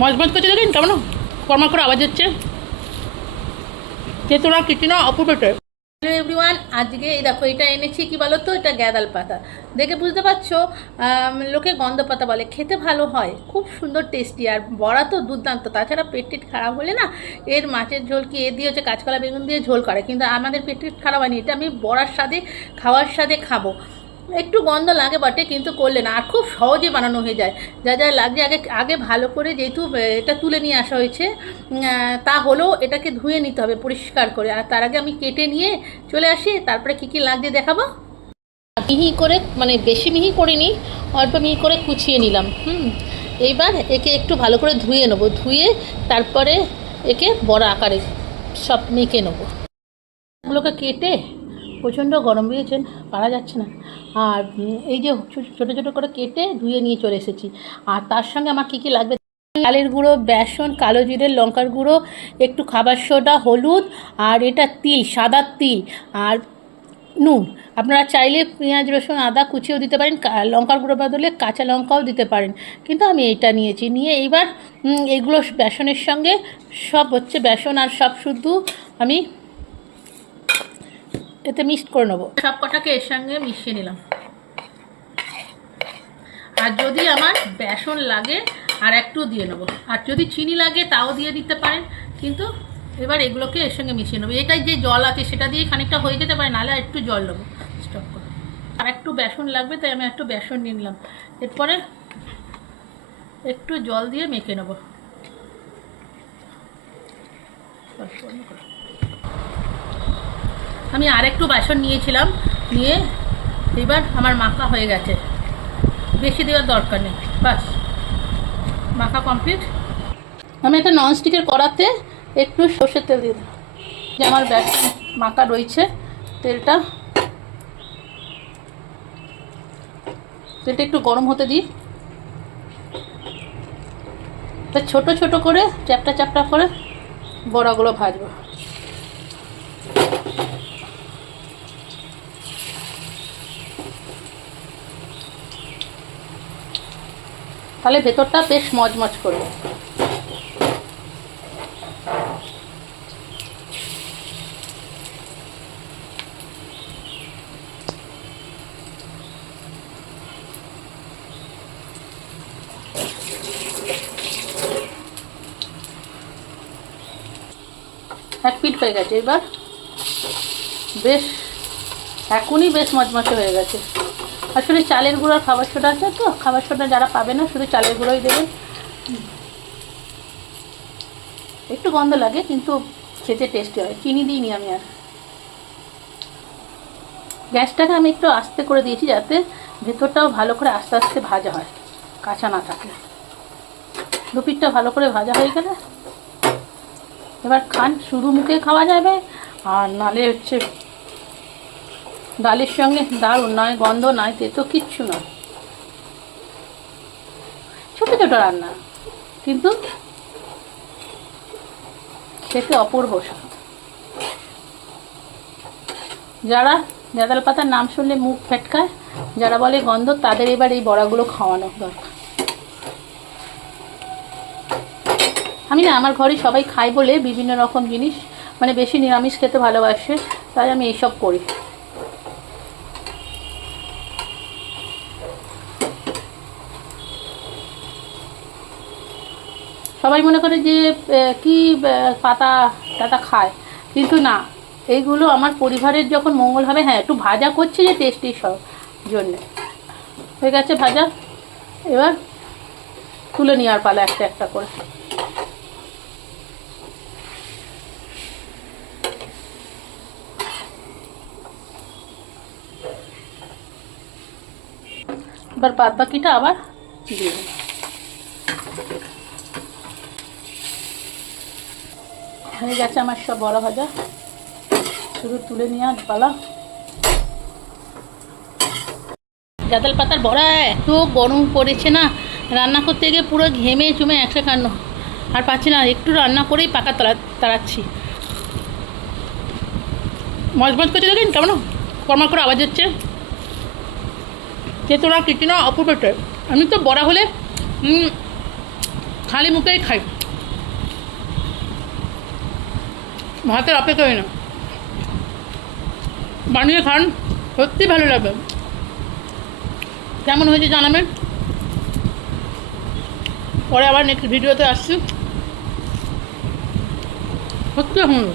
মজমজ করছে দেখেন, কেমন? কর্মা করে আওয়াজ হচ্ছে। তেতোরা কিটিনা অপূর্বটে হ্যালো এভরিওয়ান আজকে এই দেখো, এটা এনেছি, কি বলো তো এটা গ্যাদাল পাতা। দেখে বুঝতে পারছ লোকে গন্ধ পাতা বলে, খেতে ভালো হয়, খুব সুন্দর টেস্টি আর বড়া তো দুর্দান্ত, তাছাড়া পেট টেট খারাপ হলে না, এর মাছের ঝোল কি, এ দিয়ে হচ্ছে কাঁচকলা, বেগুন দিয়ে ঝোল করে, কিন্তু আমাদের পেট টেট খারাপ হয়নি, এটা আমি বড়ার সাথে খাওয়ার সাথে খাব। একটু গন্ধ লাগে বটে, কিন্তু করলে না। আর খুব সহজে বানানো হয়ে যায়। যা যা লাগছে, আগে আগে ভালো করে যেহেতু এটা তুলে নিয়ে আসা হয়েছে তা হলেও এটাকে ধুয়ে নিতে হবে পরিষ্কার করে। আর তার আগে আমি কেটে নিয়ে চলে আসি, তারপরে কী কী লাগছে দেখাবো? মিহি করে মানে বেশি মিহি করিনি, অল্প মিহি করে কুচিয়ে নিলাম, হুম। এইবার একে একটু ভালো করে ধুয়ে নেব। ধুয়ে তারপরে একে বড় আকারে সব মেখে নেব। এগুলোকে কেটে প্রচণ্ড গরম দিয়েছেন পারা যাচ্ছে না। আর এই যে ছোটো ছোটো করে কেটে ধুয়ে নিয়ে চলে এসেছি। আর তার সঙ্গে আমার কী কী লাগবে? চালের গুঁড়ো, বেসন, কালো জিরের লঙ্কার গুঁড়ো, একটু খাবার সোডা, হলুদ, আর এটা তিল, সাদা তিল, আর নুন। আপনারা চাইলে পেঁয়াজ, রসুন, আদা কুচিয়েও দিতে পারেন লঙ্কার গুঁড়ো বদলে কাঁচা লঙ্কাও দিতে পারেন। কিন্তু আমি এইটা নিয়েছি। নিয়ে এইবার এগুলো বেসনের সঙ্গে সব হচ্ছে বেসন আর সব শুদ্ধ আমি এতে মিক্সড করে নেব। সব কটাকে এর সঙ্গে মিশিয়ে নিলাম। আর যদি আমার বেসন লাগে, আর একটু দিয়ে নেব। আর যদি চিনি লাগে, তাও দিয়ে দিতে পারেন। কিন্তু এবার এগুলোকে এর সঙ্গে মিশিয়ে নেব। এটাই যে জল আছে, সেটা দিয়ে খানিকটা হয়ে যেতে পারে, নাহলে আর একটু জল নেব। স্টক করে। আর একটু বেসন লাগবে, তাই আমি একটু বেসন নিয়ে নিলাম। এরপরে একটু জল দিয়ে মেখে নেব। আমি আর একটু বেসন নিয়েছিলাম, নিয়ে এবার আমার মাখা হয়ে গেছে। বেশি দেওয়ার দরকার নেই, বাস। মাখা কমপ্লিট। আমি একটা ননস্টিকের কড়াতে একটু সর্ষের তেল দিয়ে দিলাম। যে আমার বেসন মাখা রয়েছে, তেলটা। তেলটা একটু গরম হতে দিই। ছোট ছোট করে চ্যাপটা চ্যাপটা করে বড়াগুলো ভাজবো। তাহলে ভেতরটা বেশ মজমজ করবে। এক পিট হয়ে গেছে এবার। বেশ, এখনই বেশ মচমচে হয়ে গেছে। আসলে চালের গুঁড়োর খাবার সোডা আছে তো, খাবার সোডা যারা পাবে না, শুধু চালের গুঁড়োই দেবেন একটু গন্ধ লাগে, কিন্তু খেতে টেস্টি হয়। চিনি দিইনি আমি আর। গ্যাসটাকে আমি একটু আস্তে করে দিয়েছি যাতে ভেতরটাও ভালো করে আস্তে আস্তে ভাজা হয়, কাঁচা না থাকে। দুপিটটা ভালো করে ভাজা হয়ে গেলে এবার খান শুধু মুখে খাওয়া যাবে, আর নালে হচ্ছে ডালের সঙ্গে দারুণ নয়, গন্ধ নয়, তেতো কিচ্ছু নয়। ছোটো ছোটো রান্না, কিন্তু খেতে অপূর্ব যারা গাঁদাল পাতার নাম শুনলে মুখ ফেটকায় যারা বলে গন্ধ, তাদের এবার এই বড়াগুলো খাওয়ানো দরকার। আমি না, আমার ঘরে সবাই খায় বলে বিভিন্ন রকম জিনিস মানে বেশি নিরামিষ খেতে ভালোবাসে, তাই আমি এইসব করি। সবাই মনে করে যে কি পাতা, টাতা খায়। কিন্তু না, এইগুলো আমার পরিবারের যখন মঙ্গল হবে হ্যাঁ একটু ভাজা করছে যে টেস্টি সব জন্যে। হয়ে গেছে ভাজা। এবার তুলে নেওয়ার পালা একটা একটা করে। এবার বাদ বাকিটা আবার দিয়ে হয়ে গেছে আমার সব বড়া ভাজা। শুধু তুলে নেওয়ার পালা। গাঁদাল পাতার বড়া এত গরম পড়েছে না, রান্না করতে গিয়ে পুরো ঘেমে চুমে একটা কান্ন আর পাচ্ছি না, একটু রান্না করেই পাকা তাড়া তাড়াচ্ছি। মজমজ করছে দেখেন কেমন? কর্মা করে আওয়াজ হচ্ছে। তেতোরা কিটিনা অপূর্বটে, আমি তো বড়া হলে খালি মুখেই খাই। ভাতের অপেক্ষা হয় না। বানিয়ে খান, সত্যি ভালো লাগবে। কেমন হয়েছে জানাবেন? পরে আবার নেক্সট ভিডিওতে আসছি। সত্যি সুন্দর